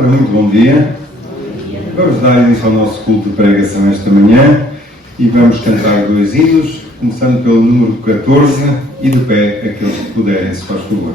Ora, muito bom dia. Vamos dar início ao nosso culto de pregação esta manhã e vamos cantar dois hinos, começando pelo número 14 e de pé aqueles que puderem, se faz favor.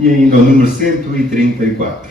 E ainda o número 134.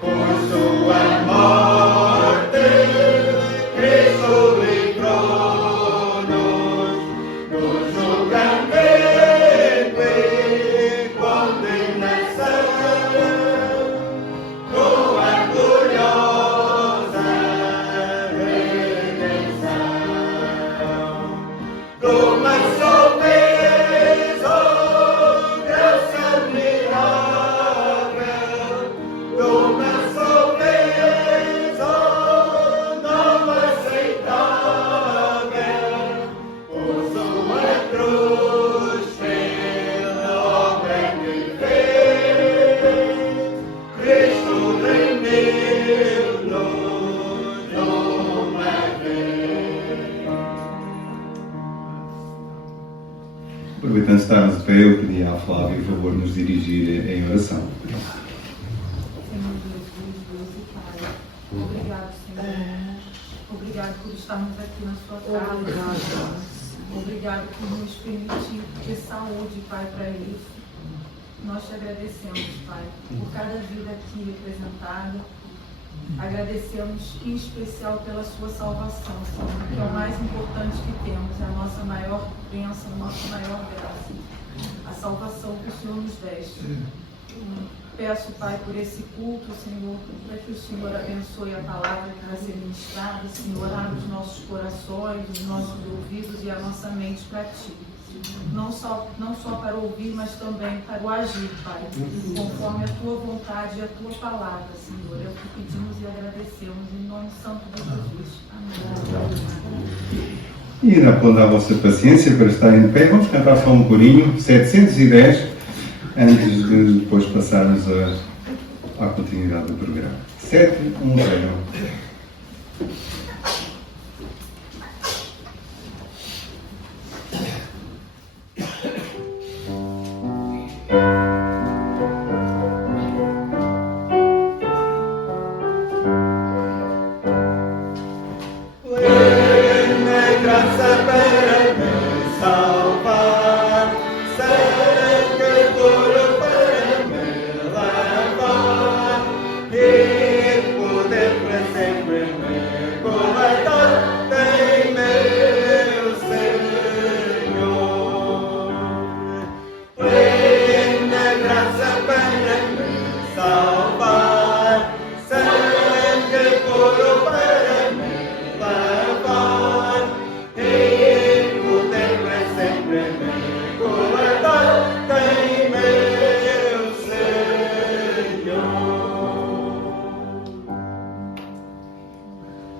Por Antes de estarmos de pé, eu pedi à Flávia o favor de nos dirigir em oração. Senhor Jesus, Deus e Pai, obrigado, Senhor. Obrigado por estarmos aqui na sua casa. Obrigado por nos permitir ter saúde, Pai, para isso. Nós te agradecemos, Pai, por cada vida aqui representada. Agradecemos em especial pela sua salvação, Senhor, que é o mais importante que temos, é a nossa maior bênção, a nossa maior graça, a salvação que o Senhor nos deste. Peço, Pai, por esse culto, Senhor, para que o Senhor abençoe a palavra que vai ser ministrada, Senhor, abre os nossos corações, os nossos ouvidos e a nossa mente para Ti. Não só para ouvir, mas também para o agir, Pai, conforme a Tua vontade e a Tua palavra, Senhor. É o que pedimos e agradecemos, em nome santo de Jesus. Amém. E na plena da vossa paciência para estarem de pé, vamos cantar só um corinho, 710, antes de depois passarmos à continuidade do programa. 710.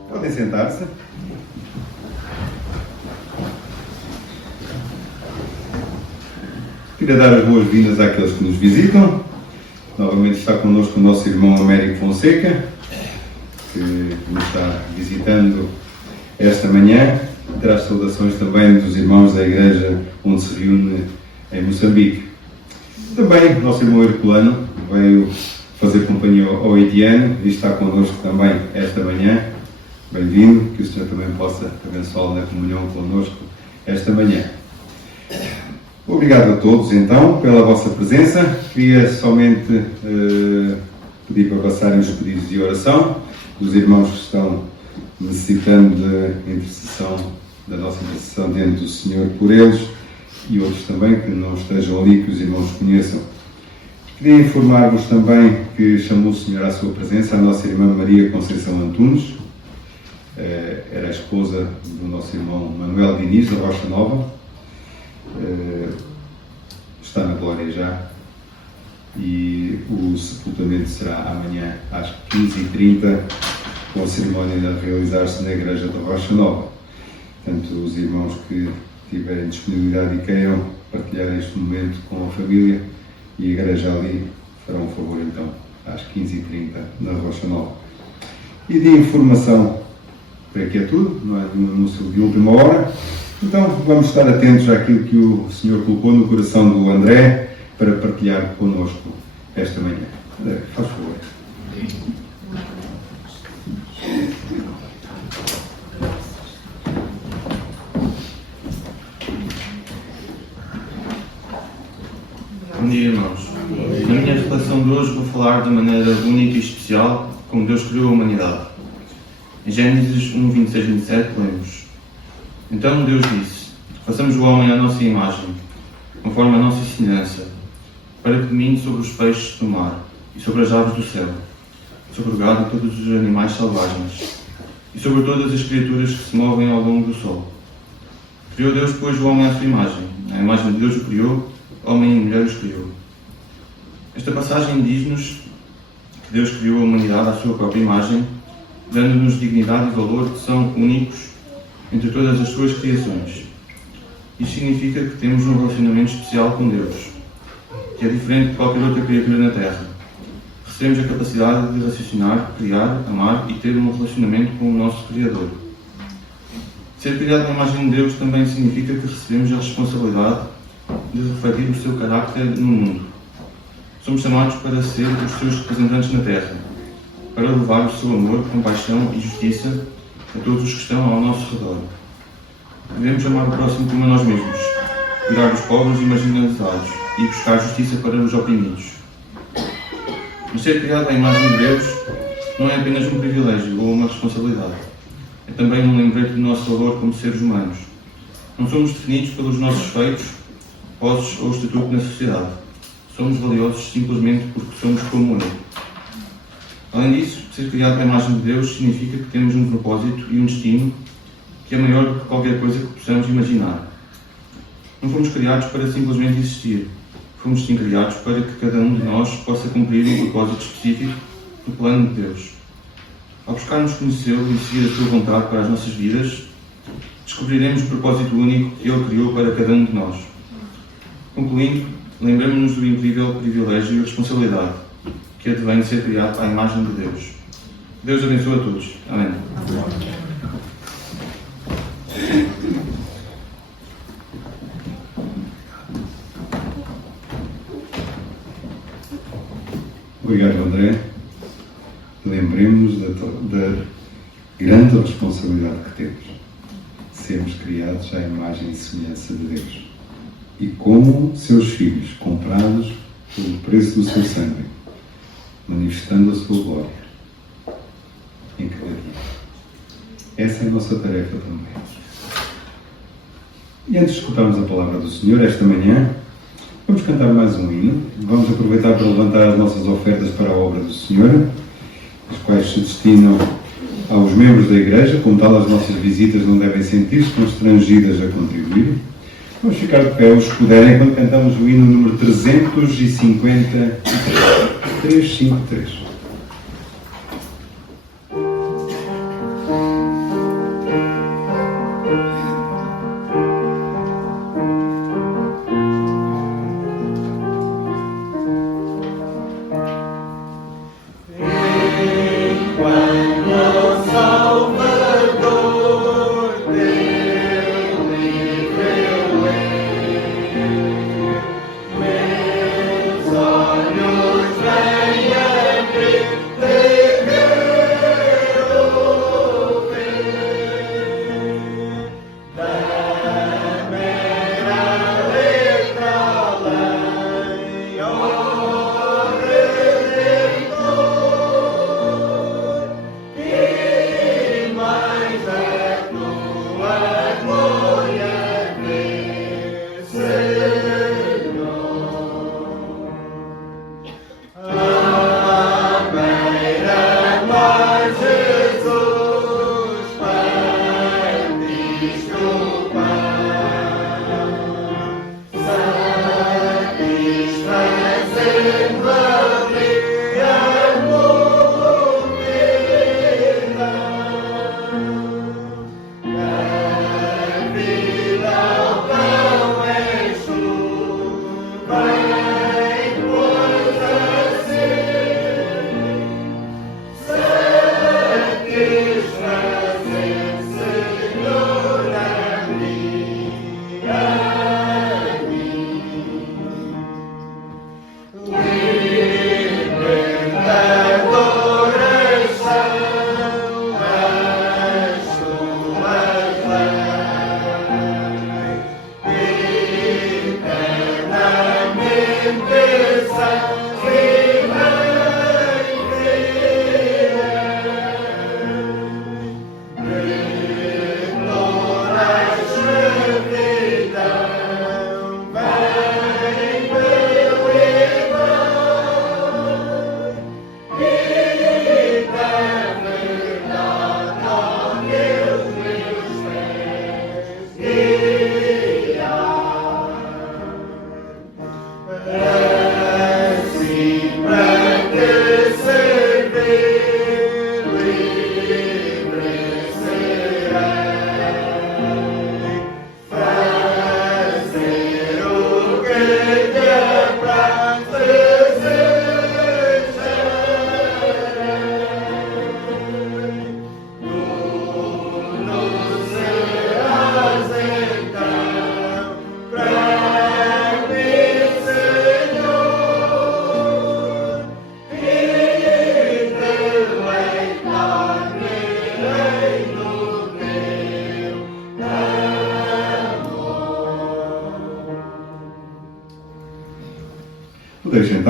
Podem sentar-se. Queria dar as boas-vindas àqueles que nos visitam. Novamente está connosco o nosso irmão Américo Fonseca, que nos está visitando esta manhã. Terá saudações também dos irmãos da igreja onde se reúne em Moçambique. Também o nosso irmão Herculano veio fazer companhia ao Ediano e está connosco também esta manhã. Bem-vindo, que o Senhor também possa abençoá-lo na comunhão connosco esta manhã. Obrigado a todos, então, pela vossa presença. Queria somente pedir para passarem os pedidos de oração dos irmãos que estão necessitando da nossa intercessão diante do Senhor por eles e outros também que não estejam ali, que os irmãos conheçam. Queria informar-vos também que chamou o Senhor à sua presença a nossa irmã Maria Conceição Antunes. Era a esposa do nosso irmão Manuel Diniz, da Rocha Nova. Está na glória já. E o sepultamento será amanhã às 15h30, com a cerimónia a realizar-se na igreja da Rocha Nova. Portanto, os irmãos que tiverem disponibilidade e queiram partilhar este momento com a família e a igreja ali, farão um favor então, às 15h30 na Rocha Nova. E de informação, por aqui é tudo, não é nenhum anúncio de última hora. Então vamos estar atentos àquilo que o Senhor colocou no coração do André para partilhar connosco esta manhã. André, faz favor. Bom dia, irmãos. Na minha reflexão de hoje vou falar de maneira única e especial como Deus criou a humanidade. Em Gênesis 1, 26 e 27 lemos: Então Deus disse: façamos o homem à nossa imagem, conforme a nossa semelhança, para que domine sobre os peixes do mar e sobre as aves do céu, sobre o gado e todos os animais selvagens, e sobre todas as criaturas que se movem ao longo do sol. Criou Deus, pois, o homem à sua imagem. A imagem de Deus o criou, homem e mulher os criou. Esta passagem diz-nos que Deus criou a humanidade à sua própria imagem, dando-nos dignidade e valor que são únicos entre todas as suas criações. Isto significa que temos um relacionamento especial com Deus, que é diferente de qualquer outra criatura na Terra. Recebemos a capacidade de raciocinar, criar, amar e ter um relacionamento com o nosso Criador. Ser criado na imagem de Deus também significa que recebemos a responsabilidade de refletir o seu carácter no mundo. Somos chamados para ser os seus representantes na Terra, para levar o seu amor, compaixão e justiça a todos os que estão ao nosso redor. Devemos amar o próximo como a nós mesmos, cuidar dos pobres e marginalizados e buscar justiça para os oprimidos. Mas ser criado à imagem de Deus não é apenas um privilégio ou uma responsabilidade. É também um lembrete do nosso valor como seres humanos. Não somos definidos pelos nossos feitos, posses ou estatuto na sociedade. Somos valiosos simplesmente porque somos como Ele. Além disso, ser criado à imagem de Deus significa que temos um propósito e um destino que é maior do que qualquer coisa que possamos imaginar. Não fomos criados para simplesmente existir. Fomos sim criados para que cada um de nós possa cumprir um propósito específico no plano de Deus. Ao buscarmos conhecê-lo e seguir a sua vontade para as nossas vidas, descobriremos o propósito único que Ele criou para cada um de nós. Concluindo, lembremos-nos do incrível privilégio e responsabilidade que advém de ser criado à imagem de Deus. Deus abençoe a todos. Amém. Obrigado, André. Lembremos da grande responsabilidade que temos. Sermos criados à imagem e semelhança de Deus. E como seus filhos, comprados pelo preço do seu sangue, manifestando a sua glória em cada dia. Essa é a nossa tarefa também. E antes de escutarmos a palavra do Senhor esta manhã, vamos cantar mais um hino. Vamos aproveitar para levantar as nossas ofertas para a obra do Senhor, as quais se destinam aos membros da Igreja. Como tal, as nossas visitas não devem sentir-se constrangidas a contribuir. Vamos ficar de pé, os que puderem, quando cantamos o hino número 353. 353. Olhos venha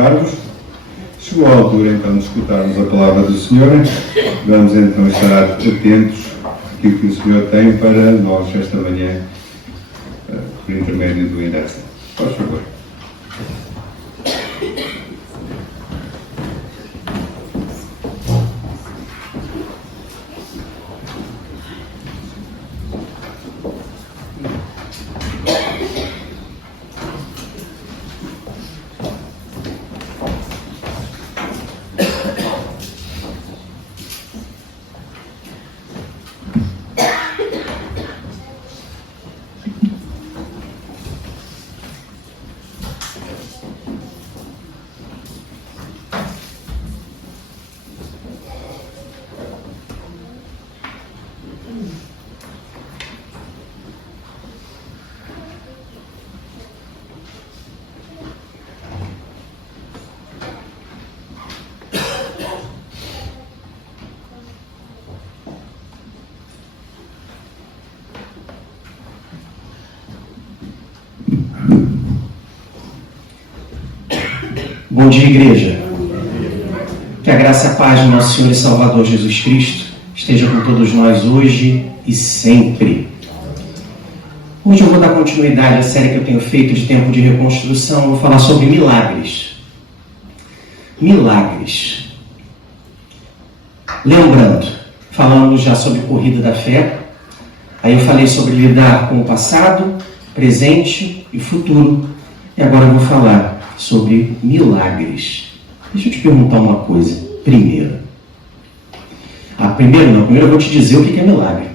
cumprimentar-vos. Chegou a altura então de escutarmos a palavra do Senhor. Vamos então estar atentos àquilo que o Senhor tem para nós esta manhã, por intermédio do Index. Por favor. Bom dia, igreja. Que a graça e a paz do nosso Senhor e Salvador Jesus Cristo esteja com todos nós hoje e sempre. Hoje eu vou dar continuidade à série que eu tenho feito de tempo de reconstrução. Eu vou falar sobre milagres. Milagres. Lembrando, falamos já sobre corrida da fé. Aí eu falei sobre lidar com o passado, presente e futuro. E agora eu vou falar sobre milagres. Deixa eu te perguntar uma coisa primeiro. Primeiro eu vou te dizer o que é milagre.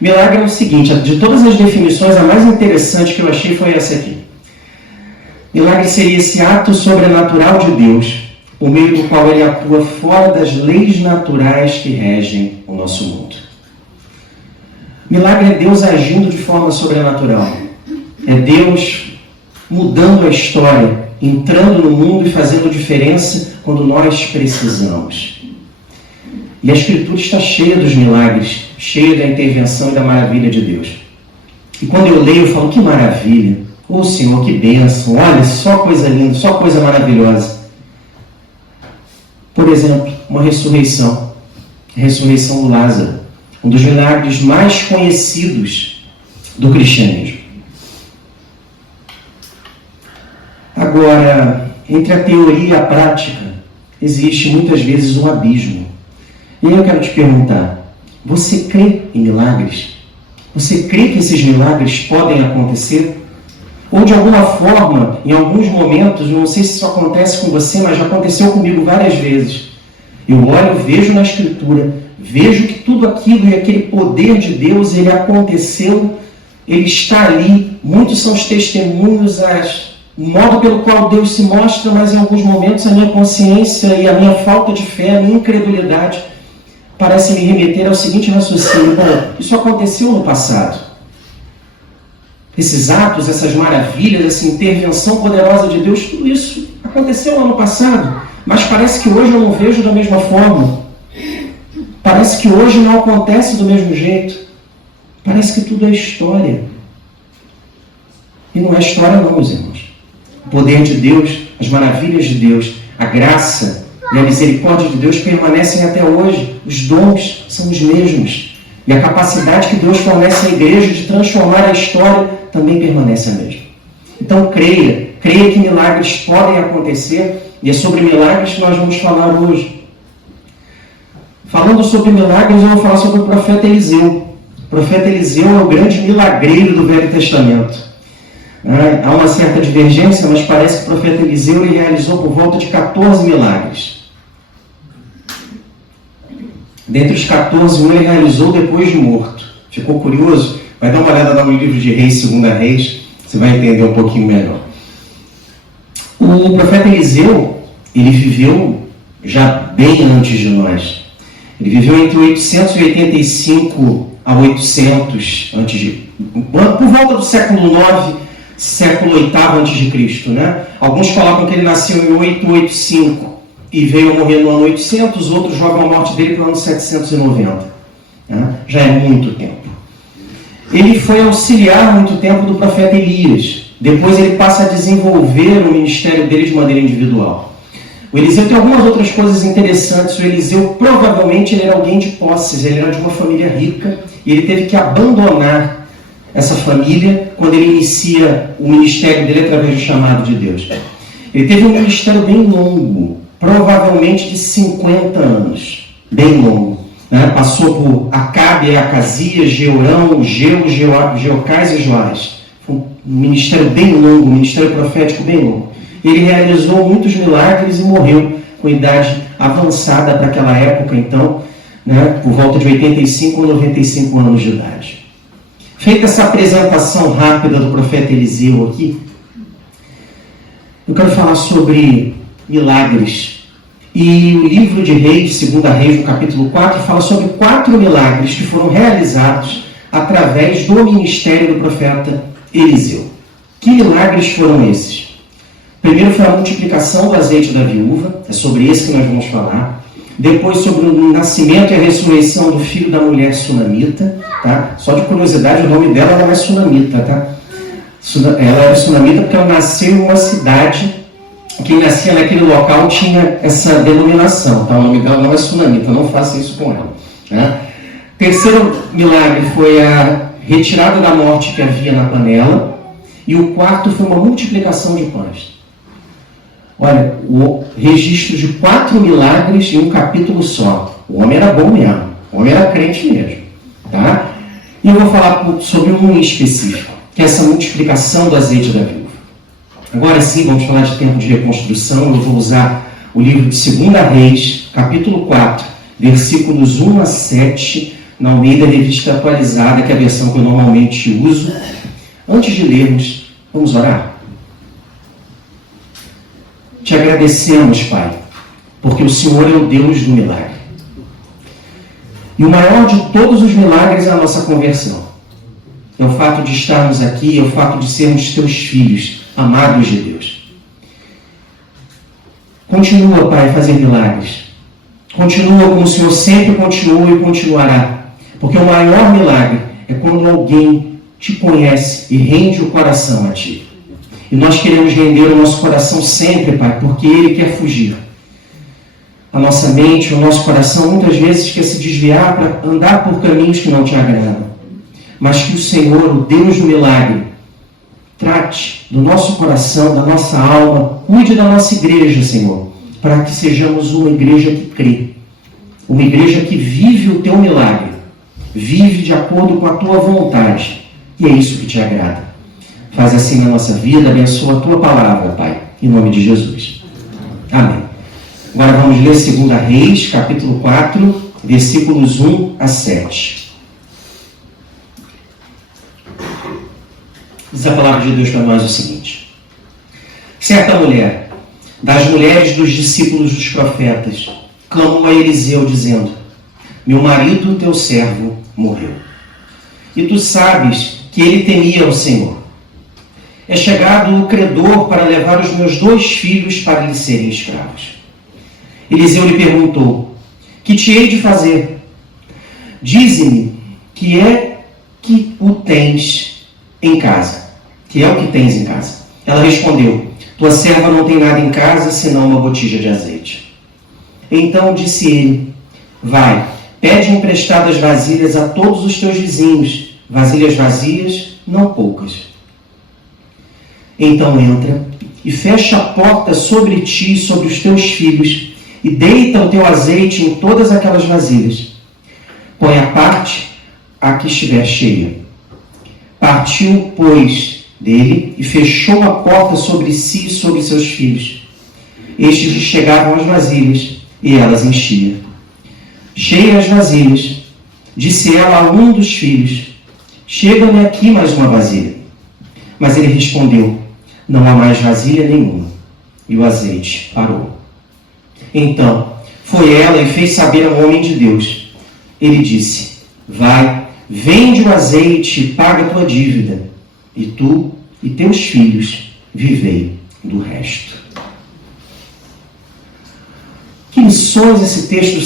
Milagre é o seguinte, de todas as definições, a mais interessante que eu achei foi essa aqui. Milagre seria esse ato sobrenatural de Deus, por meio do qual Ele atua fora das leis naturais que regem o nosso mundo. Milagre é Deus agindo de forma sobrenatural. É Deus mudando a história, entrando no mundo e fazendo diferença quando nós precisamos. E a Escritura está cheia dos milagres, cheia da intervenção e da maravilha de Deus. E quando eu leio, eu falo, que maravilha! Ô Senhor, que bênção! Olha, só coisa linda, só coisa maravilhosa. Por exemplo, uma ressurreição. A ressurreição do Lázaro. Um dos milagres mais conhecidos do cristianismo. Agora, entre a teoria e a prática, existe muitas vezes um abismo. E aí eu quero te perguntar, você crê em milagres? Você crê que esses milagres podem acontecer? Ou de alguma forma, em alguns momentos, não sei se isso acontece com você, mas já aconteceu comigo várias vezes. Eu olho, vejo na Escritura, vejo que tudo aquilo e aquele poder de Deus, ele aconteceu, ele está ali. Muitos são os testemunhos, o modo pelo qual Deus se mostra, mas em alguns momentos a minha consciência e a minha falta de fé, a minha incredulidade, parece me remeter ao seguinte raciocínio. Bom, isso aconteceu no passado. Esses atos, essas maravilhas, essa intervenção poderosa de Deus, tudo isso aconteceu lá no passado, mas parece que hoje eu não vejo da mesma forma. Parece que hoje não acontece do mesmo jeito. Parece que tudo é história. E não é história não, meus irmãos. O poder de Deus, as maravilhas de Deus, a graça e a misericórdia de Deus permanecem até hoje. Os dons são os mesmos. E a capacidade que Deus fornece à igreja de transformar a história também permanece a mesma. Então creia que milagres podem acontecer, e é sobre milagres que nós vamos falar hoje. Falando sobre milagres, eu vou falar sobre o profeta Eliseu. O profeta Eliseu é o grande milagreiro do Velho Testamento. Há uma certa divergência, mas parece que o profeta Eliseu ele realizou por volta de 14 milagres. Dentre os 14, um ele realizou depois de morto. Ficou curioso? Vai dar uma olhada no livro de Reis, 2 Reis, você vai entender um pouquinho melhor. O profeta Eliseu, ele viveu já bem antes de nós. Ele viveu entre 885 a 800 por volta do século 9, século 8 a.C., né? Alguns colocam que ele nasceu em 885 e veio a morrer no ano 800, outros jogam a morte dele para o ano 790. Né? Já é muito tempo. Ele foi auxiliar muito tempo do profeta Elias. Depois ele passa a desenvolver o ministério dele de maneira individual. O Eliseu tem algumas outras coisas interessantes. O Eliseu, provavelmente, ele era alguém de posses, ele era de uma família rica, e ele teve que abandonar essa família quando ele inicia o ministério dele através do chamado de Deus. Ele teve um ministério bem longo, provavelmente de 50 anos, bem longo. Né? Passou por Acabe, Acasias, Jeorão, Jeocás e Joás. Foi um ministério bem longo, um ministério profético bem longo. Ele realizou muitos milagres e morreu com idade avançada para aquela época, então, né, por volta de 85 ou 95 anos de idade. Feita essa apresentação rápida do profeta Eliseu aqui, eu quero falar sobre milagres. E o livro de Reis, 2 Reis, no capítulo 4, fala sobre 4 milagres que foram realizados através do ministério do profeta Eliseu. Que milagres foram esses? Primeiro foi a multiplicação do azeite da viúva, é sobre esse que nós vamos falar. Depois sobre o nascimento e a ressurreição do filho da mulher sunamita, tá? Só de curiosidade, o nome dela não é sunamita, tá? Ela era sunamita porque ela nasceu em uma cidade, quem nascia naquele local tinha essa denominação, tá? O nome dela não é sunamita, não faça isso com ela, né? Terceiro milagre foi a retirada da morte que havia na panela, e o quarto foi uma multiplicação de pães. Olha, o registro de 4 milagres em um capítulo só. O homem era bom mesmo, o homem era crente mesmo, tá? E eu vou falar sobre um em específico, que é essa multiplicação do azeite da viúva. Agora sim, vamos falar de tempo de reconstrução. Eu vou usar o livro de 2 Reis, capítulo 4, versículos 1 a 7, na Almeida Revista Atualizada, que é a versão que eu normalmente uso. Antes de lermos, vamos orar? Te agradecemos, Pai, porque o Senhor é o Deus do milagre. E o maior de todos os milagres é a nossa conversão. É o fato de estarmos aqui, é o fato de sermos teus filhos, amados de Deus. Continua, Pai, a fazer milagres. Continua como o Senhor sempre continuou e continuará. Porque o maior milagre é quando alguém te conhece e rende o coração a Ti. E nós queremos render o nosso coração sempre, Pai, porque Ele quer fugir. A nossa mente, o nosso coração, muitas vezes quer se desviar para andar por caminhos que não Te agradam. Mas que o Senhor, o Deus do milagre, trate do nosso coração, da nossa alma, cuide da nossa igreja, Senhor, para que sejamos uma igreja que crê, uma igreja que vive o Teu milagre, vive de acordo com a Tua vontade, e é isso que Te agrada. Faz assim na nossa vida, abençoa a Tua palavra, Pai, em nome de Jesus. Amém. Agora vamos ler 2 Reis, capítulo 4, versículos 1 a 7. Diz a palavra de Deus para nós o seguinte: certa mulher, das mulheres dos discípulos dos profetas, clamou a Eliseu, dizendo: meu marido, teu servo, morreu. E tu sabes que ele temia o Senhor. É chegado o credor para levar os meus 2 filhos para lhe serem escravos. Eliseu lhe perguntou: que te hei de fazer? Dize-me que é que o tens em casa. Que é o que tens em casa. Ela respondeu: tua serva não tem nada em casa, senão uma botija de azeite. Então disse ele: vai, pede emprestadas vasilhas a todos os teus vizinhos, vasilhas vazias, não poucas. Então entra e fecha a porta sobre ti e sobre os teus filhos, e deita o teu azeite em todas aquelas vasilhas. Põe a parte a que estiver cheia. Partiu, pois, dele e fechou a porta sobre si e sobre seus filhos. Estes lhe chegavam as vasilhas, e elas enchiam. Cheias as vasilhas, disse ela a um dos filhos: chega-me aqui mais uma vasilha. Mas ele respondeu: não há mais vasilha nenhuma. E o azeite parou. Então foi ela e fez saber ao homem de Deus. Ele disse: vai, vende o azeite e paga a tua dívida, e tu e teus filhos vivei do resto. Que lições esse texto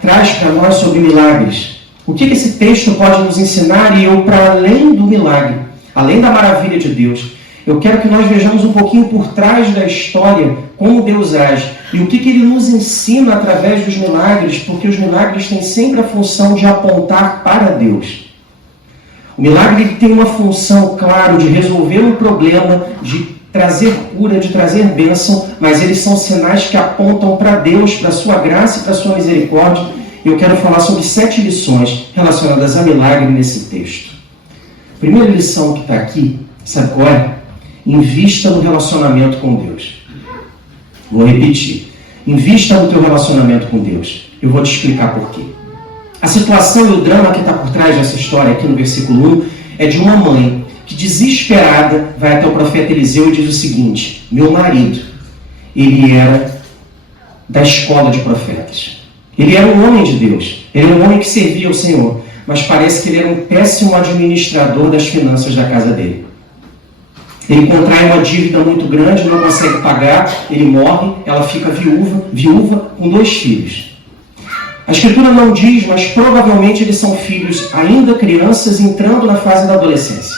traz para nós sobre milagres? O que esse texto pode nos ensinar? E eu, para além do milagre, além da maravilha de Deus, Eu quero que nós vejamos um pouquinho por trás da história como Deus age e o que Ele nos ensina através dos milagres, porque os milagres têm sempre a função de apontar para Deus. O milagre tem uma função, claro, de resolver um problema, de trazer cura, de trazer bênção, mas eles são sinais que apontam para Deus, para a sua graça e para a sua misericórdia. Eu quero falar sobre 7 lições relacionadas a milagre nesse texto. A primeira lição que está aqui, sabe qual é? Invista no relacionamento com Deus. Vou repetir. Invista no teu relacionamento com Deus. Eu vou te explicar por quê. A situação e o drama que está por trás dessa história aqui no versículo 1 é de uma mãe que, desesperada, vai até o profeta Eliseu e diz o seguinte: meu marido, ele era da escola de profetas. Ele era um homem de Deus. Ele era um homem que servia ao Senhor. Mas parece que ele era um péssimo administrador das finanças da casa dele. Ele contrai uma dívida muito grande, não consegue pagar, ele morre, ela fica viúva com 2 filhos. A Escritura não diz, mas provavelmente eles são filhos ainda crianças, entrando na fase da adolescência.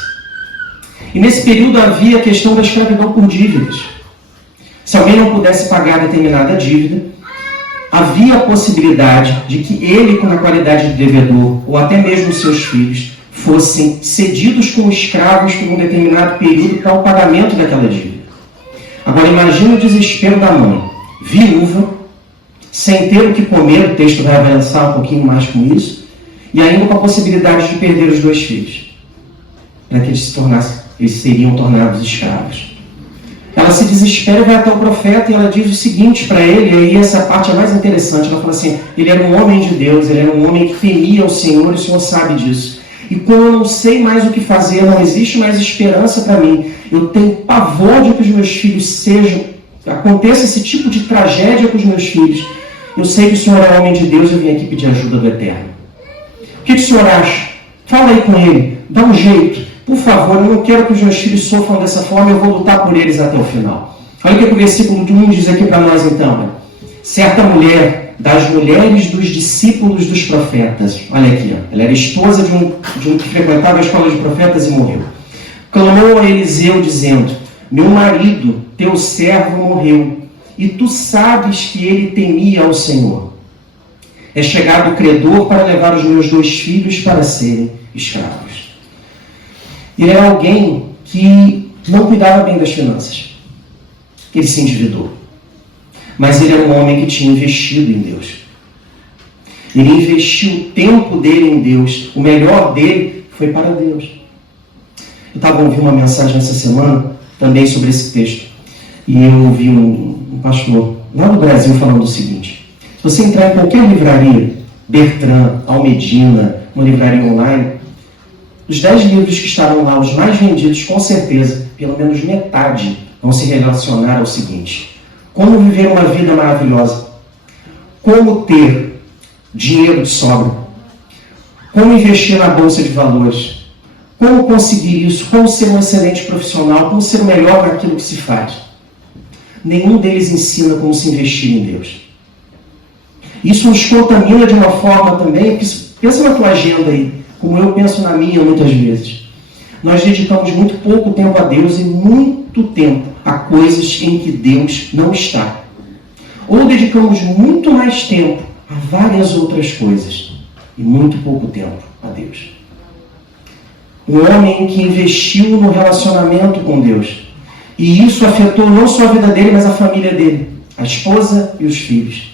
E nesse período havia a questão da escravidão por dívidas. Se alguém não pudesse pagar determinada dívida, havia a possibilidade de que ele, na qualidade de devedor, ou até mesmo seus filhos, fossem cedidos como escravos por um determinado período para o pagamento daquela dívida. Agora imagine o desespero da mãe, viúva, sem ter o que comer, o texto vai avançar um pouquinho mais com isso, e ainda com a possibilidade de perder os 2 filhos, para que eles seriam tornados escravos. Ela se desespera e vai até o profeta e ela diz o seguinte para ele, e aí essa parte é mais interessante, ela fala assim: ele era um homem de Deus, ele era um homem que temia o Senhor, e o Senhor sabe disso. E quando eu não sei mais o que fazer, não existe mais esperança para mim, eu tenho pavor de que os meus filhos aconteça esse tipo de tragédia com os meus filhos. Eu sei que o Senhor é homem de Deus, eu vim aqui pedir ajuda do Eterno. O que o Senhor acha? Fala aí com ele, dá um jeito. Por favor, eu não quero que os meus filhos sofram dessa forma, eu vou lutar por eles até o final. Olha o que o versículo 1 diz aqui para nós então. Certa mulher, das mulheres dos discípulos dos profetas, olha aqui, ela era esposa de um que frequentava a escola de profetas e morreu. Clamou a Eliseu dizendo: meu marido, teu servo, morreu, e tu sabes que ele temia ao Senhor. É chegado o credor para levar os meus 2 filhos para serem escravos. Ele era alguém que não cuidava bem das finanças. Ele se endividou. Mas ele era um homem que tinha investido em Deus. Ele investiu o tempo dele em Deus. O melhor dele foi para Deus. Eu estava ouvindo uma mensagem essa semana também sobre esse texto. E eu ouvi um pastor lá no Brasil falando o seguinte: se você entrar em qualquer livraria, Bertrand, Almedina, uma livraria online, os 10 livros que estarão lá, os mais vendidos, com certeza, pelo menos metade, vão se relacionar ao seguinte: como viver uma vida maravilhosa, como ter dinheiro de sobra, como investir na bolsa de valores, como conseguir isso, como ser um excelente profissional, como ser o melhor naquilo que se faz. Nenhum deles ensina como se investir em Deus. Isso nos contamina de uma forma também, que pensa na tua agenda aí, como eu penso na minha muitas vezes. Nós dedicamos muito pouco tempo a Deus e muito tempo a coisas em que Deus não está. Ou dedicamos muito mais tempo a várias outras coisas e muito pouco tempo a Deus. Um homem que investiu no relacionamento com Deus. E isso afetou não só a vida dele, mas a família dele, a esposa e os filhos.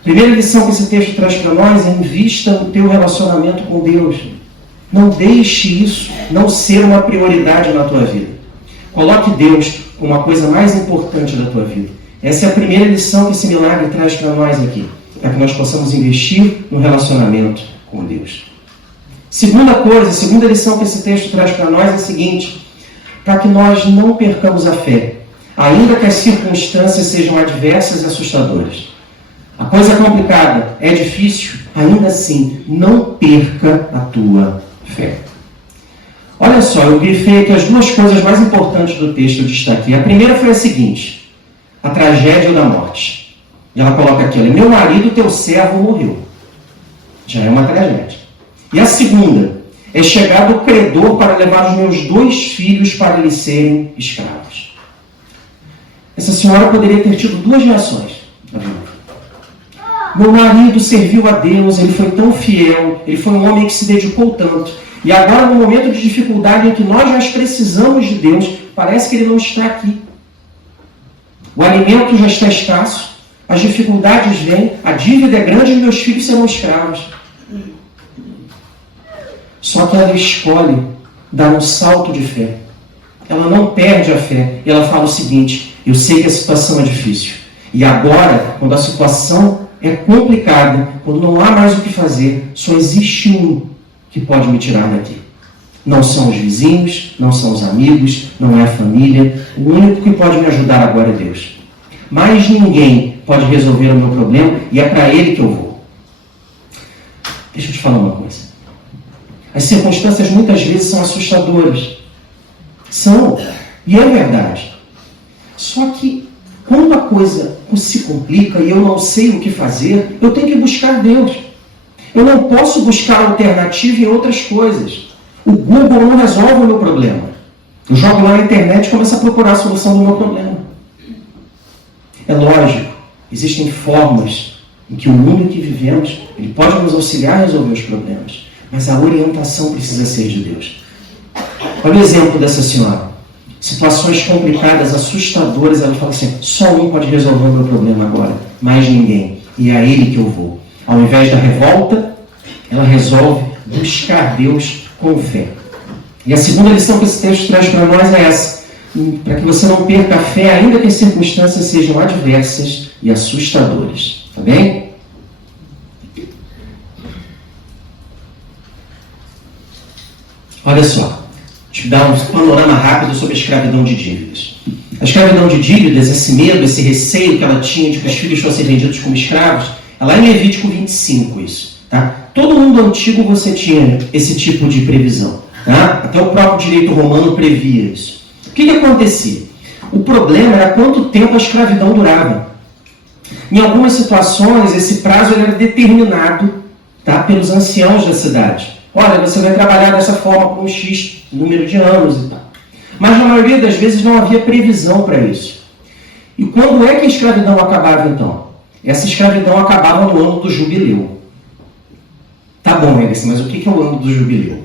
A primeira lição que esse texto traz para nós é: invista no teu relacionamento com Deus. Não deixe isso não ser uma prioridade na tua vida. Coloque Deus como uma coisa mais importante da tua vida. Essa é a primeira lição que esse milagre traz para nós aqui, para que nós possamos investir no relacionamento com Deus. Segunda lição que esse texto traz para nós é a seguinte: para que nós não percamos a fé, ainda que as circunstâncias sejam adversas e assustadoras. A coisa é complicada, é difícil, ainda assim, não perca a tua fé. Olha só, eu grifei aqui as 2 coisas mais importantes do texto, eu destaquei. A primeira foi a seguinte: a tragédia da morte. E ela coloca aqui: olha, meu marido, teu servo, morreu. Já é uma tragédia. E a segunda É chegado o credor para levar os meus 2 filhos para eles serem escravos. Essa senhora poderia ter tido 2 reações. Meu marido serviu a Deus, ele foi tão fiel, ele foi um homem que se dedicou tanto. E agora, no momento de dificuldade em que nós mais precisamos de Deus, parece que ele não está aqui. O alimento já está escasso, as dificuldades vêm, a dívida é grande e meus filhos serão escravos. Só que ela escolhe dar um salto de fé. Ela não perde a fé. E ela fala o seguinte: eu sei que a situação é difícil. E agora, quando a situação é complicada, quando não há mais o que fazer, só existe um que pode me tirar daqui. Não são os vizinhos, não são os amigos, não é a família. O único que pode me ajudar agora é Deus. Mais ninguém pode resolver o meu problema e é para Ele que eu vou. Deixa eu te falar uma coisa. As circunstâncias muitas vezes são assustadoras. São. E é verdade. Só que quando a coisa se complica e eu não sei o que fazer, eu tenho que buscar Deus. Eu não posso buscar alternativa em outras coisas. O Google não resolve o meu problema. Eu jogo lá na internet e começo a procurar a solução do meu problema. É lógico, existem formas em que o mundo em que vivemos, ele pode nos auxiliar a resolver os problemas. Mas a orientação precisa ser de Deus. Olha o exemplo dessa senhora. Situações complicadas, assustadoras, ela fala assim: só um pode resolver o meu problema agora, mais ninguém. E é a Ele que eu vou. Ao invés da revolta, ela resolve buscar Deus com fé. E a segunda lição que esse texto traz para nós é essa: para que você não perca a fé, ainda que as circunstâncias sejam adversas e assustadoras. Tá bem? Olha só, te dar um panorama rápido sobre a escravidão de dívidas. A escravidão de dívidas, esse medo, esse receio que ela tinha de que os filhos fossem vendidos como escravos, é lá em Levítico 25 isso. Tá? Todo mundo antigo você tinha esse tipo de previsão. Tá? Até o próprio direito romano previa isso. O que acontecia? O problema era quanto tempo a escravidão durava. Em algumas situações, esse prazo era determinado, tá, pelos anciãos da cidade. Olha, você vai trabalhar dessa forma por um X número de anos e tal. Mas na maioria das vezes não havia previsão para isso. E quando é que a escravidão acabava então? Essa escravidão acabava no ano do jubileu. Tá bom, Emerson, mas o que é o ano do jubileu?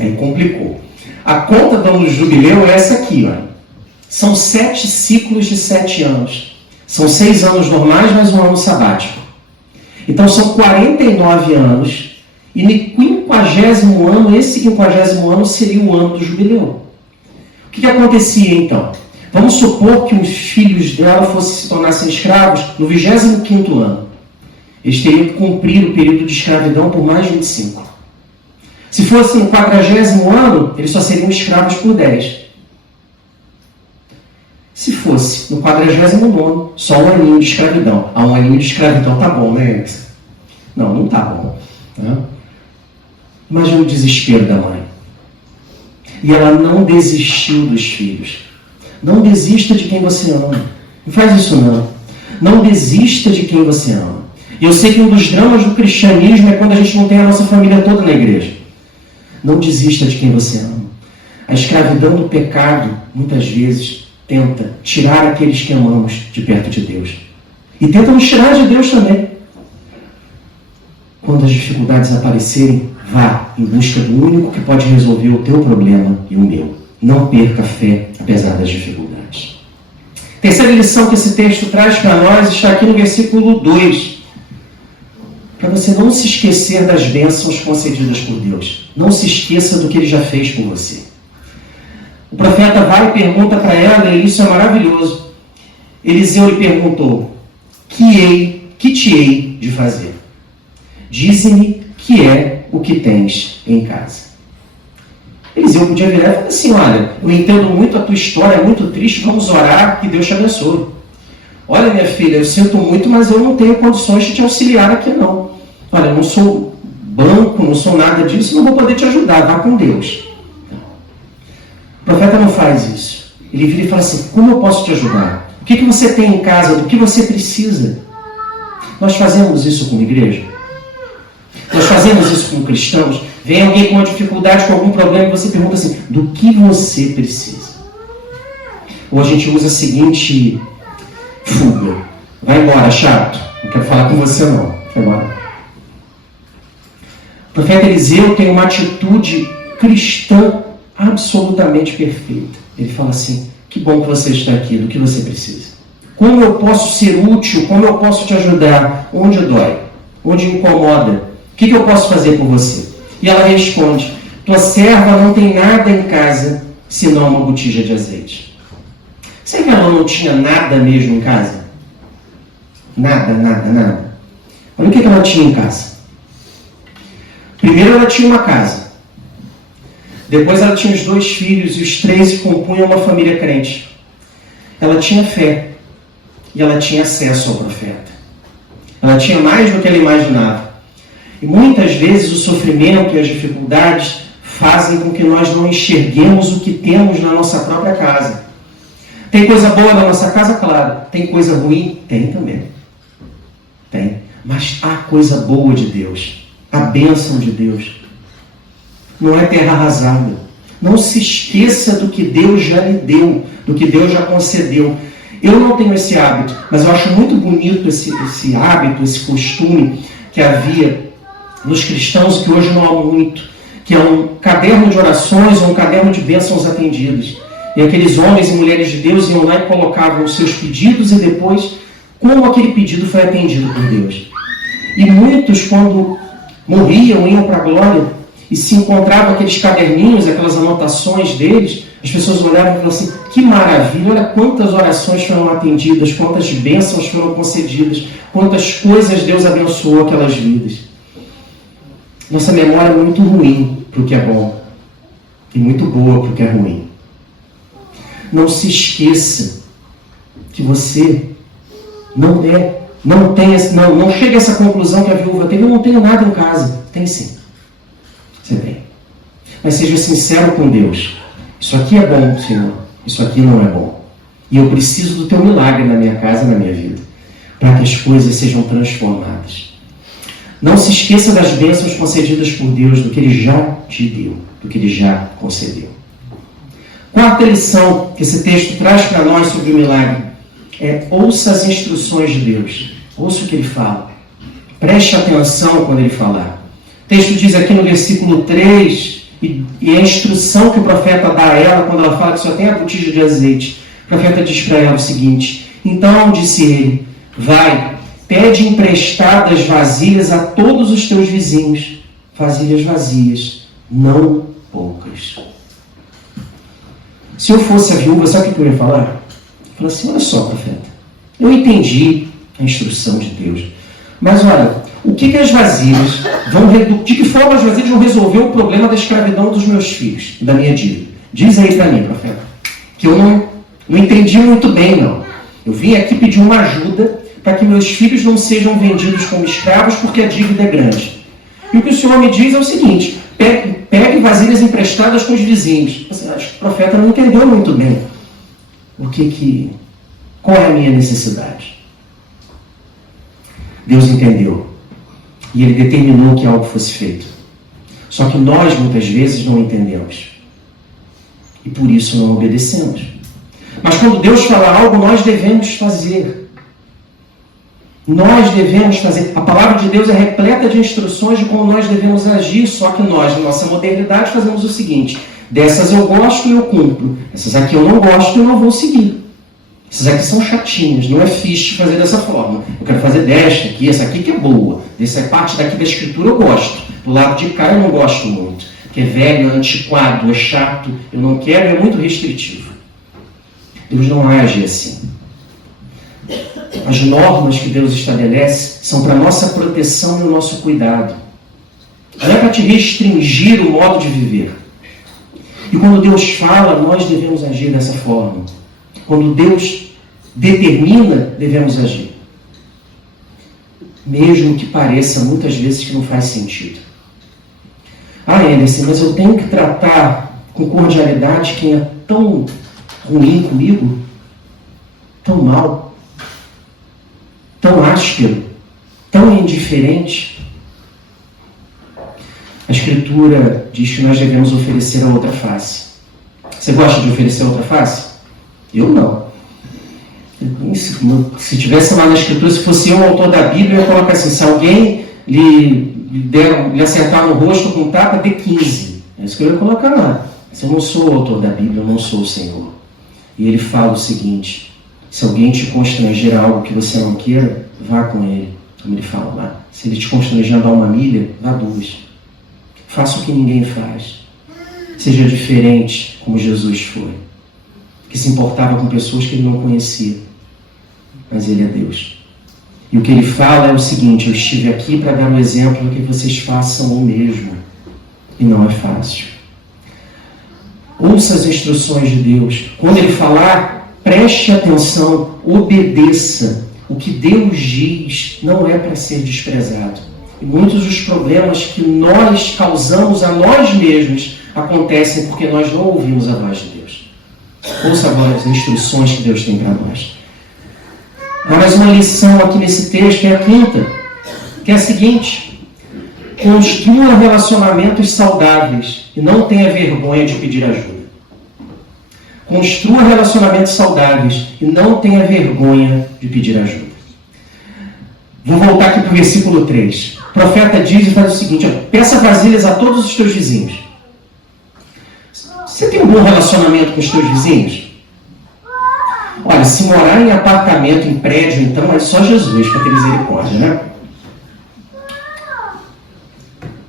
Aí complicou. A conta do ano do jubileu é essa aqui, olha. São 7 ciclos de 7 anos. São 6 anos normais, mais um ano sabático. Então são 49 anos. E no 50º ano, esse 50º ano seria o ano do jubileu. O que acontecia então? Vamos supor que os filhos dela se tornassem escravos no 25º ano. Eles teriam que cumprir o período de escravidão por mais de 25. Se fosse no 40º ano, eles só seriam escravos por 10. Se fosse no 49º, só um aninho de escravidão. Um aninho de escravidão tá bom, né? Não, não tá bom. Tá? Imagina o desespero da mãe. E ela não desistiu dos filhos. Não desista de quem você ama. Não faz isso não. Não desista de quem você ama. E eu sei que um dos dramas do cristianismo é quando a gente não tem a nossa família toda na igreja. Não desista de quem você ama. A escravidão do pecado, muitas vezes, tenta tirar aqueles que amamos de perto de Deus. E tenta nos tirar de Deus também. Quando as dificuldades aparecerem, vá em busca do único que pode resolver o teu problema e o meu. Não perca a fé, apesar das dificuldades. Terceira lição que esse texto traz para nós está aqui no versículo 2. Para você não se esquecer das bênçãos concedidas por Deus. Não se esqueça do que Ele já fez por você. O profeta vai e pergunta para ela, e isso é maravilhoso. Eliseu lhe perguntou: que te hei de fazer? Dize-me que é o que tens em casa. Eliseu podia virar e falar assim: olha, eu entendo muito a tua história, é muito triste, vamos orar, que Deus te abençoe. Olha, minha filha, eu sinto muito, mas eu não tenho condições de te auxiliar aqui não. Olha, eu não sou banco, não sou nada disso, não vou poder te ajudar, vá com Deus. O profeta não faz isso. Ele vira e fala assim: como eu posso te ajudar? O que você tem em casa? Do que você precisa? Nós fazemos isso como igreja? Nós fazemos isso como cristãos? Vem alguém com uma dificuldade, com algum problema, e você pergunta assim, do que você precisa? Ou a gente usa a seguinte fuga. Vai embora, chato. Não quero falar com você não. Vai embora. O profeta Eliseu tem uma atitude cristã absolutamente perfeita. Ele fala assim, que bom que você está aqui, do que você precisa. Como eu posso ser útil? Como eu posso te ajudar? Onde dói? Onde incomoda? O que eu posso fazer por você? E ela responde, tua serva não tem nada em casa, senão uma botija de azeite. Será que ela não tinha nada mesmo em casa? Nada, nada, nada. Olha o que ela tinha em casa. Primeiro ela tinha uma casa. Depois ela tinha os 2 filhos e os 3 compunham uma família crente. Ela tinha fé. E ela tinha acesso ao profeta. Ela tinha mais do que ela imaginava. E muitas vezes o sofrimento e as dificuldades fazem com que nós não enxerguemos o que temos na nossa própria casa. Tem coisa boa na nossa casa? Claro. Tem coisa ruim? Tem também. Tem. Mas há coisa boa de Deus. A bênção de Deus. Não é terra arrasada. Não se esqueça do que Deus já lhe deu, do que Deus já concedeu. Eu não tenho esse hábito, mas eu acho muito bonito esse hábito, esse costume que havia nos cristãos, que hoje não há muito, que é um caderno de orações ou um caderno de bênçãos atendidas. E aqueles homens e mulheres de Deus iam lá e colocavam os seus pedidos e depois como aquele pedido foi atendido por Deus. E muitos, quando morriam, iam para a glória e se encontravam aqueles caderninhos, aquelas anotações deles, as pessoas olhavam e falavam assim, que maravilha, olha quantas orações foram atendidas, quantas bênçãos foram concedidas, quantas coisas Deus abençoou aquelas vidas. Nossa memória é muito ruim para o que é bom e muito boa para o que é ruim. Não se esqueça que você não chega a essa conclusão que a viúva teve, eu não tenho nada em casa. Tem sim. Você tem. Mas seja sincero com Deus. Isso aqui é bom, Senhor. Isso aqui não é bom. E eu preciso do teu milagre na minha casa, na minha vida, para que as coisas sejam transformadas. Não se esqueça das bênçãos concedidas por Deus, do que Ele já te deu, do que Ele já concedeu. Quarta lição que esse texto traz para nós sobre o milagre é ouça as instruções de Deus. Ouça o que Ele fala. Preste atenção quando Ele falar. O texto diz aqui no versículo 3, e a instrução que o profeta dá a ela, quando ela fala que só tem a botija de azeite, o profeta diz para ela o seguinte, então disse ele, vai, pede emprestadas vasilhas a todos os teus vizinhos, vasilhas vazias, não poucas. Se eu fosse a viúva, sabe o que eu ia falar? Eu falei assim, olha só, profeta, eu entendi a instrução de Deus, mas olha, o que as vasilhas de que forma as vasilhas vão resolver o problema da escravidão dos meus filhos, da minha dívida? Diz aí para mim, profeta, que eu não entendi muito bem, não. Eu vim aqui pedir uma ajuda para que meus filhos não sejam vendidos como escravos porque a dívida é grande. E o que o Senhor me diz é o seguinte, pegue vasilhas emprestadas com os vizinhos. Acho que o profeta não entendeu muito bem qual é a minha necessidade. Deus entendeu. E Ele determinou que algo fosse feito. Só que nós, muitas vezes, não entendemos. E por isso não obedecemos. Mas quando Deus fala algo, nós devemos fazer. Nós devemos fazer. A palavra de Deus é repleta de instruções de como nós devemos agir, só que nós, na nossa modernidade, fazemos o seguinte, dessas eu gosto e eu cumpro. Essas aqui eu não gosto e eu não vou seguir. Essas aqui são chatinhas, não é fixe fazer dessa forma. Eu quero fazer desta aqui, essa aqui que é boa. Essa parte daqui da escritura eu gosto. Do lado de cá eu não gosto muito. Porque é velho, é antiquado, é chato, eu não quero, é muito restritivo. Deus não age assim. As normas que Deus estabelece são para a nossa proteção e o nosso cuidado. Não é para te restringir o modo de viver. E quando Deus fala, nós devemos agir dessa forma. Quando Deus determina, devemos agir. Mesmo que pareça muitas vezes que não faz sentido. Anderson, mas eu tenho que tratar com cordialidade quem é tão ruim comigo, tão mal, tão áspero, tão indiferente. A Escritura diz que nós devemos oferecer a outra face. Você gosta de oferecer a outra face? Eu não. Se tivesse lá na Escritura, se fosse eu o autor da Bíblia, eu ia colocar assim: se alguém lhe acertar no rosto com um tapa, dê 15. É isso que eu ia colocar lá. Mas eu não sou o autor da Bíblia, eu não sou o Senhor. E ele fala o seguinte: se alguém te constranger a algo que você não queira, vá com ele. Como ele fala lá. Se ele te constranger a dar 1 milha, vá 2. Faça o que ninguém faz. Seja diferente como Jesus foi, que se importava com pessoas que ele não conhecia. Mas ele é Deus. E o que ele fala é o seguinte: eu estive aqui para dar um exemplo que vocês façam o mesmo. E não é fácil. Ouça as instruções de Deus. Quando ele falar, preste atenção, obedeça. O que Deus diz não é para ser desprezado. E muitos dos problemas que nós causamos a nós mesmos acontecem porque nós não ouvimos a voz de Deus. Ouça agora as instruções que Deus tem para nós. Há mais uma lição aqui nesse texto, é a 5ª, que é a seguinte: construa relacionamentos saudáveis e não tenha vergonha de pedir ajuda. Construa relacionamentos saudáveis e não tenha vergonha de pedir ajuda. Vou voltar aqui para o versículo 3. O profeta diz e faz o seguinte: peça vasilhas a todos os teus vizinhos. Você tem um bom relacionamento com os teus vizinhos? Olha, se morar em apartamento, em prédio, então é só Jesus para ter misericórdia, né?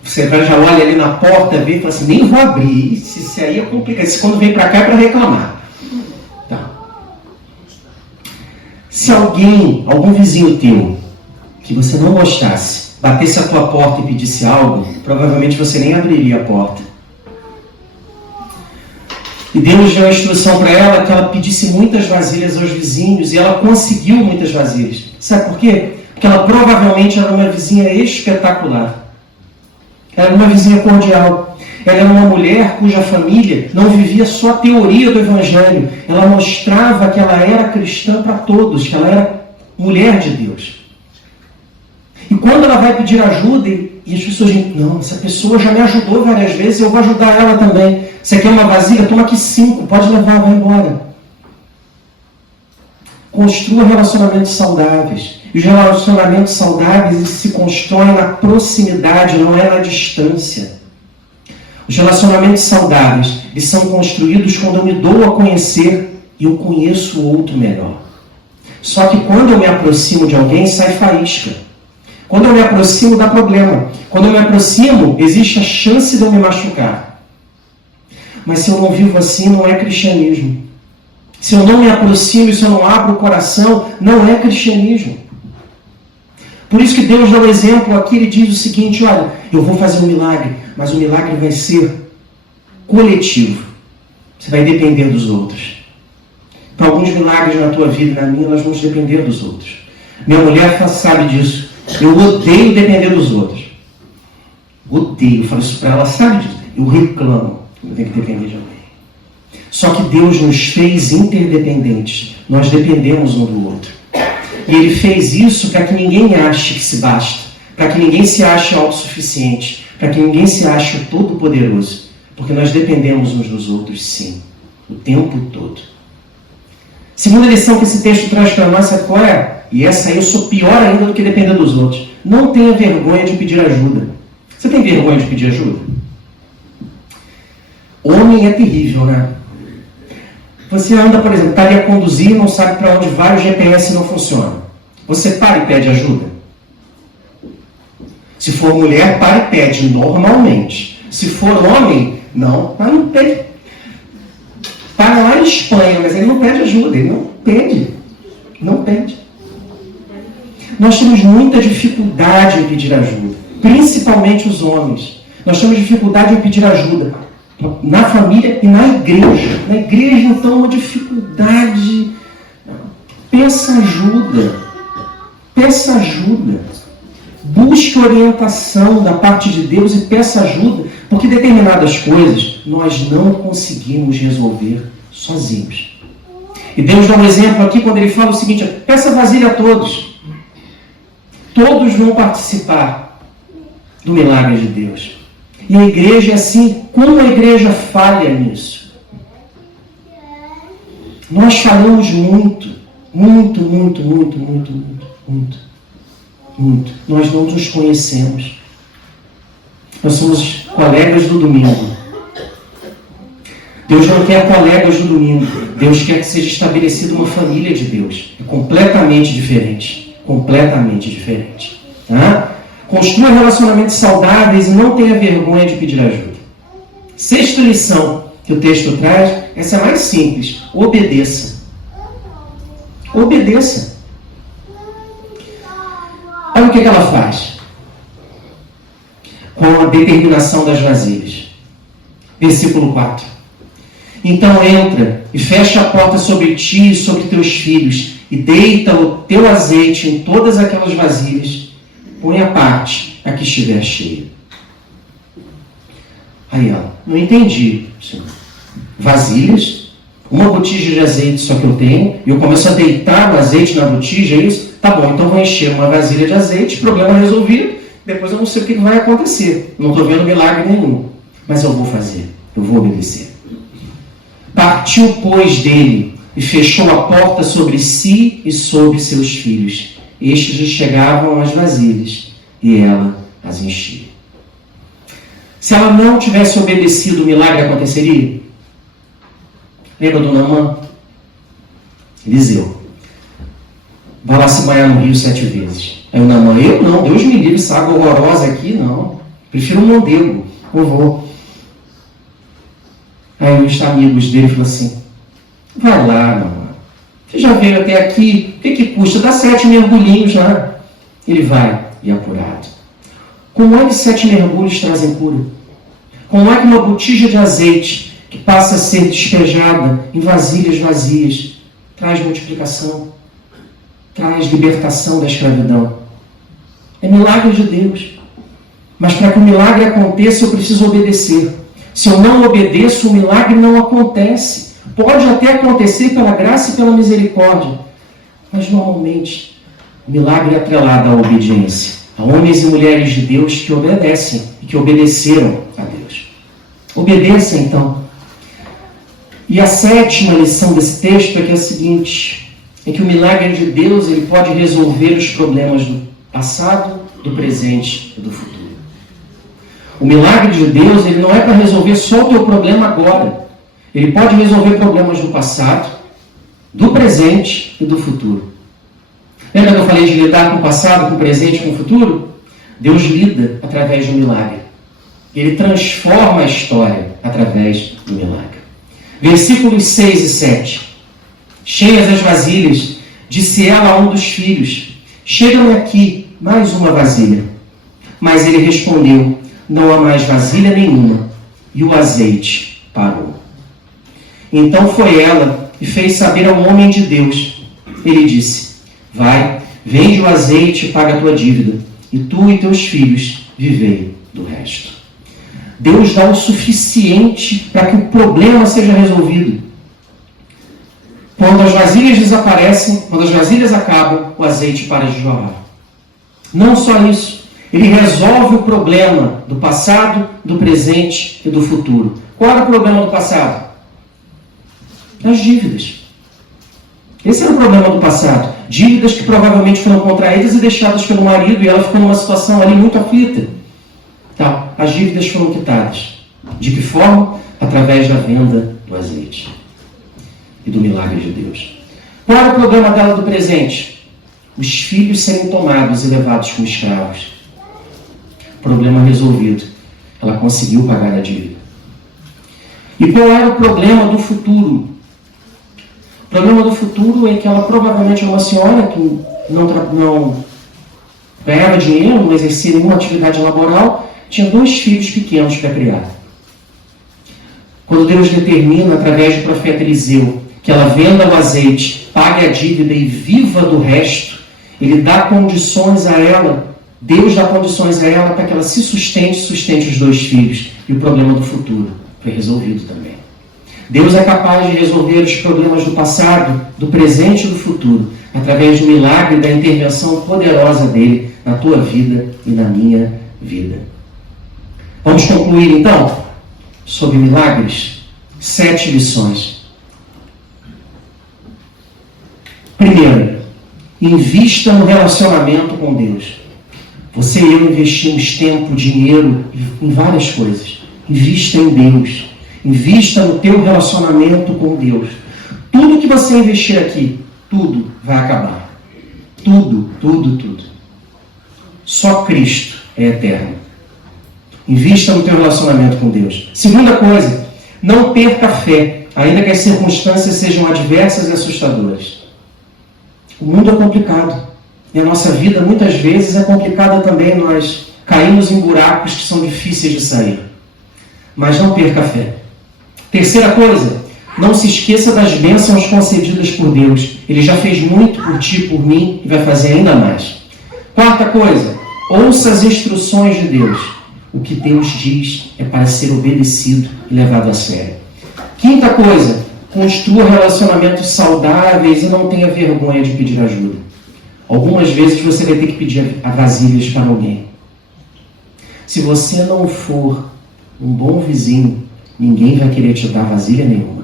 Você já olha ali na porta, vê e fala assim: nem vou abrir, isso aí é complicado. Se quando vem para cá é para reclamar. Tá. Se algum vizinho teu, que você não gostasse, batesse a tua porta e pedisse algo, provavelmente você nem abriria a porta. E Deus deu a instrução para ela que ela pedisse muitas vasilhas aos vizinhos, e ela conseguiu muitas vasilhas. Sabe por quê? Porque ela provavelmente era uma vizinha espetacular. Ela era uma vizinha cordial. Ela era uma mulher cuja família não vivia só a teoria do Evangelho. Ela mostrava que ela era cristã para todos, que ela era mulher de Deus. E quando ela vai pedir ajuda, e as pessoas dizem: não, essa pessoa já me ajudou várias vezes, eu vou ajudar ela também. Você quer uma vasilha? Toma aqui 5, pode levar, vai embora. Construa relacionamentos saudáveis. E os relacionamentos saudáveis se constroem na proximidade, não é na distância. Os relacionamentos saudáveis, eles são construídos quando eu me dou a conhecer e eu conheço o outro melhor. Só que quando eu me aproximo de alguém, sai faísca. Quando eu me aproximo, dá problema. Quando eu me aproximo, existe a chance de eu me machucar. Mas se eu não vivo assim, não é cristianismo. Se eu não me aproximo e se eu não abro o coração, não é cristianismo. Por isso que Deus dá um exemplo aqui, ele diz o seguinte: olha, eu vou fazer um milagre, mas o milagre vai ser coletivo. Você vai depender dos outros. Para alguns milagres na tua vida e na minha, nós vamos depender dos outros. Minha mulher sabe disso. Eu odeio depender dos outros. Odeio, eu falo isso para ela, sabe disso. Eu reclamo. Eu tenho que depender de alguém. Só que Deus nos fez interdependentes. Nós dependemos um do outro. E Ele fez isso para que ninguém ache que se basta. Para que ninguém se ache autossuficiente. Para que ninguém se ache todo-poderoso. Porque nós dependemos uns dos outros, sim. O tempo todo. Segunda lição que esse texto traz para nós, sabe qual é? E essa aí eu sou pior ainda do que depender dos outros. Não tenha vergonha de pedir ajuda. Você tem vergonha de pedir ajuda? Homem é terrível, né? Você anda, por exemplo, está ali a conduzir e não sabe para onde vai, o GPS não funciona. Você para e pede ajuda? Se for mulher, para e pede, normalmente. Se for homem, não pede. Para lá em Espanha, mas ele não pede ajuda, ele não pede. Não pede. Nós temos muita dificuldade em pedir ajuda, principalmente os homens. Nós temos dificuldade em pedir ajuda na família e na igreja. Na igreja, então, uma dificuldade. Peça ajuda. Peça ajuda. Busque orientação da parte de Deus e peça ajuda, porque determinadas coisas nós não conseguimos resolver sozinhos. E Deus dá um exemplo aqui quando Ele fala o seguinte: peça vasilha a todos. Todos vão participar do milagre de Deus. E a igreja é assim, como a igreja falha nisso? Nós falamos muito. Nós não nos conhecemos. Nós somos colegas do domingo. Deus não quer colegas do domingo. Deus quer que seja estabelecida uma família de Deus. É completamente diferente. Completamente diferente. Tá? Construa relacionamentos saudáveis e não tenha vergonha de pedir ajuda. Sexta lição que o texto traz, essa é mais simples. Obedeça. Obedeça. Olha o que ela faz com a determinação das vasilhas. Versículo 4. Então entra e fecha a porta sobre ti e sobre teus filhos, e deita o teu azeite em todas aquelas vasilhas, põe a parte a que estiver cheia. Aí ela, não entendi, senhor. Vasilhas? Uma botija de azeite só que eu tenho, e eu começo a deitar o azeite na botija, é isso? Tá bom, então vou encher uma vasilha de azeite, problema resolvido, depois eu não sei o que vai acontecer. Não estou vendo milagre nenhum. Mas eu vou fazer, eu vou obedecer. Partiu, pois, dele, e fechou a porta sobre si e sobre seus filhos. Estes lhe chegavam às vasilhas, e ela as enchia. Se ela não tivesse obedecido, o milagre aconteceria? Lembra do Naamã? Eliseu. Vai lá se banhar no rio 7 vezes. Aí o Naamã, eu não, Deus me livre, essa água horrorosa aqui, não. Prefiro um mondego, eu vou. Aí os amigos dele falaram assim, vai lá, Naamã. Você já veio até aqui, o que custa? Dá 7 mergulhinhos lá. Ele vai, e é apurado. Como é que 7 mergulhos trazem cura? Como é que uma botija de azeite, que passa a ser despejada em vasilhas vazias, traz multiplicação, traz libertação da escravidão? É milagre de Deus. Mas para que o milagre aconteça, eu preciso obedecer. Se eu não obedeço, o milagre não acontece. Pode até acontecer pela graça e pela misericórdia, mas normalmente o milagre é atrelado à obediência. A homens e mulheres de Deus que obedecem e que obedeceram a Deus. Obedeça, então. E a 7ª lição desse texto é que é a seguinte, é que o milagre de Deus ele pode resolver os problemas do passado, do presente e do futuro. O milagre de Deus ele não é para resolver só o teu problema agora. Ele pode resolver problemas do passado, do presente e do futuro. Lembra que eu falei de lidar com o passado, com o presente e com o futuro? Deus lida através do milagre. Ele transforma a história através do milagre. Versículos 6 e 7. Cheias as vasilhas, disse ela a um dos filhos, chega-me aqui mais uma vasilha. Mas ele respondeu, não há mais vasilha nenhuma. E o azeite parou. Então foi ela e fez saber ao homem de Deus. Ele disse, vai, vende o azeite e paga a tua dívida, e tu e teus filhos vivei do resto. Deus dá o suficiente para que o problema seja resolvido. Quando as vasilhas desaparecem, quando as vasilhas acabam, o azeite para de jorrar. Não só isso, ele resolve o problema do passado, do presente e do futuro. Qual era o problema do passado? As dívidas. Esse era o problema do passado. Dívidas que provavelmente foram contraídas e deixadas pelo marido, e ela ficou numa situação ali muito aflita. Então, as dívidas foram quitadas. De que forma? Através da venda do azeite e do milagre de Deus. Qual era o problema dela do presente? Os filhos serem tomados e levados como escravos. Problema resolvido. Ela conseguiu pagar a dívida. E qual era o problema do futuro? O problema do futuro é que ela provavelmente é uma senhora que não ganhava dinheiro, não exercia nenhuma atividade laboral, tinha 2 filhos pequenos para criar. Quando Deus determina, através do profeta Eliseu, que ela venda o azeite, pague a dívida e viva do resto, ele dá condições a ela, Deus dá condições a ela para que ela se sustente os 2 filhos. E o problema do futuro foi resolvido também. Deus é capaz de resolver os problemas do passado, do presente e do futuro, através do milagre da intervenção poderosa dele na tua vida e na minha vida. Vamos concluir então sobre milagres. 7 lições. Primeiro, invista no relacionamento com Deus. Você e eu investimos tempo, dinheiro em várias coisas. Invista em Deus. Invista no teu relacionamento com Deus. Tudo que você investir aqui, tudo vai acabar. Tudo, tudo, tudo. Só Cristo é eterno. Invista no teu relacionamento com Deus. Segunda coisa, não perca a fé, ainda que as circunstâncias sejam adversas e assustadoras. O mundo é complicado. E a nossa vida, muitas vezes, é complicada também. Nós caímos em buracos que são difíceis de sair. Mas não perca a fé. Terceira coisa, não se esqueça das bênçãos concedidas por Deus. Ele já fez muito por ti, por mim, e vai fazer ainda mais. Quarta coisa, ouça as instruções de Deus. O que Deus diz é para ser obedecido e levado a sério. Quinta coisa, construa relacionamentos saudáveis e não tenha vergonha de pedir ajuda. Algumas vezes você vai ter que pedir vasilhas para alguém. Se você não for um bom vizinho, ninguém vai querer te dar vasilha nenhuma.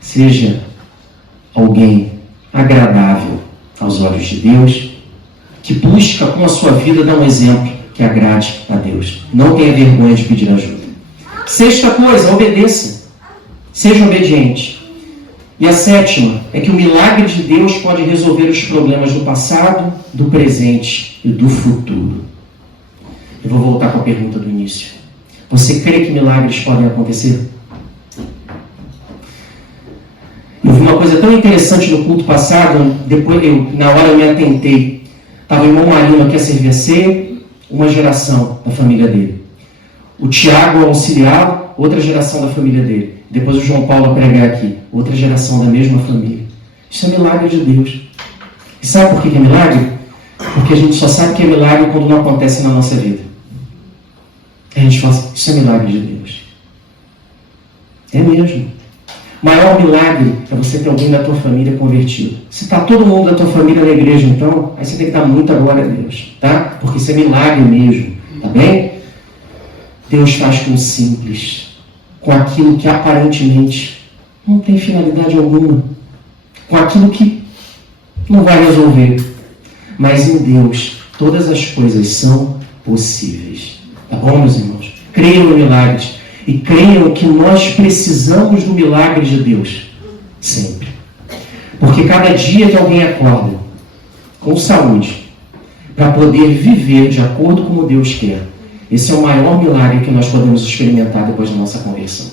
Seja alguém agradável aos olhos de Deus, que busca com a sua vida dar um exemplo que agrade a Deus. Não tenha vergonha de pedir ajuda. Sexta coisa, obedeça. Seja obediente. E a sétima é que o milagre de Deus pode resolver os problemas do passado, do presente e do futuro. Eu vou voltar com a pergunta do início. Você crê que milagres podem acontecer? Eu vi uma coisa tão interessante no culto passado, depois na hora eu me atentei. Estava o irmão Marino aqui a servir a ceia, uma geração da família dele. O Tiago a auxiliar, outra geração da família dele. Depois o João Paulo a pregar aqui, outra geração da mesma família. Isso é milagre de Deus. E sabe por que é milagre? Porque a gente só sabe que é milagre quando não acontece na nossa vida. A gente fala assim, isso é milagre de Deus. É mesmo. O maior milagre é você ter alguém da tua família convertido. Se está todo mundo da tua família na igreja, então, aí você tem que dar muita glória a Deus, tá? Porque isso é milagre mesmo, tá bem? Deus faz com o simples, com aquilo que aparentemente não tem finalidade alguma, com aquilo que não vai resolver. Mas em Deus, todas as coisas são possíveis. Tá bom, meus irmãos? Creiam em milagres. E creiam que nós precisamos do milagre de Deus. Sempre. Porque cada dia que alguém acorda com saúde, para poder viver de acordo com como Deus quer, esse é o maior milagre que nós podemos experimentar depois da nossa conversão.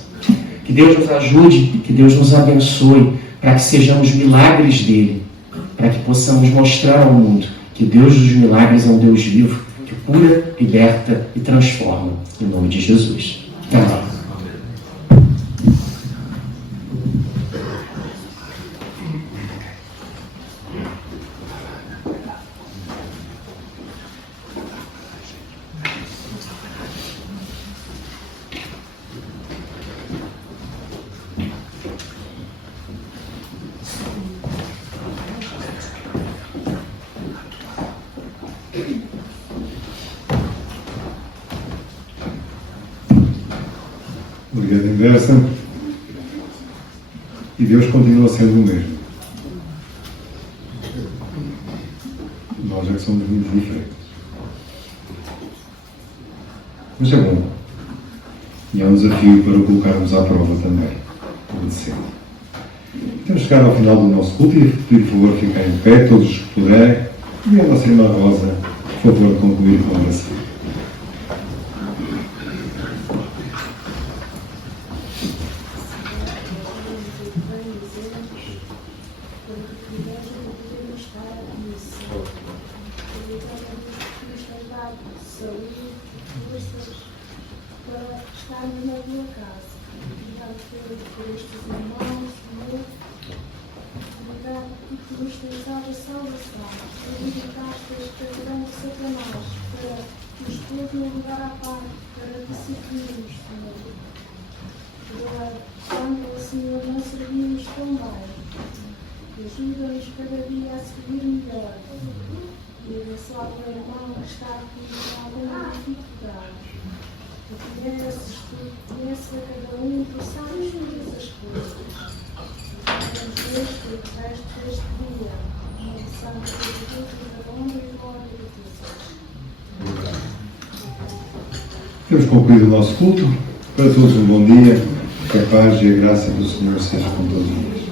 Que Deus nos ajude, que Deus nos abençoe, para que sejamos milagres dele, para que possamos mostrar ao mundo que Deus dos milagres é um Deus vivo, que cura, liberta e transforma. Em nome de Jesus. Amém. Obrigado, Inversa. E Deus continua sendo o mesmo. Nós é que somos muito diferentes. Mas é bom. E é um desafio para o colocarmos à prova também. Obedecendo. Temos chegado ao final do nosso culto e pedir, por favor, ficar em pé, todos os que puderem. E a nossa irmã Rosa, por favor, concluir com a oração. Ajuda-nos cada dia a servir melhor. E abençoa o meu irmão que está aqui com alguma dificuldade. Temos concluído o nosso culto. Para todos um bom dia. Que a paz e a graça do Senhor seja com todos nós.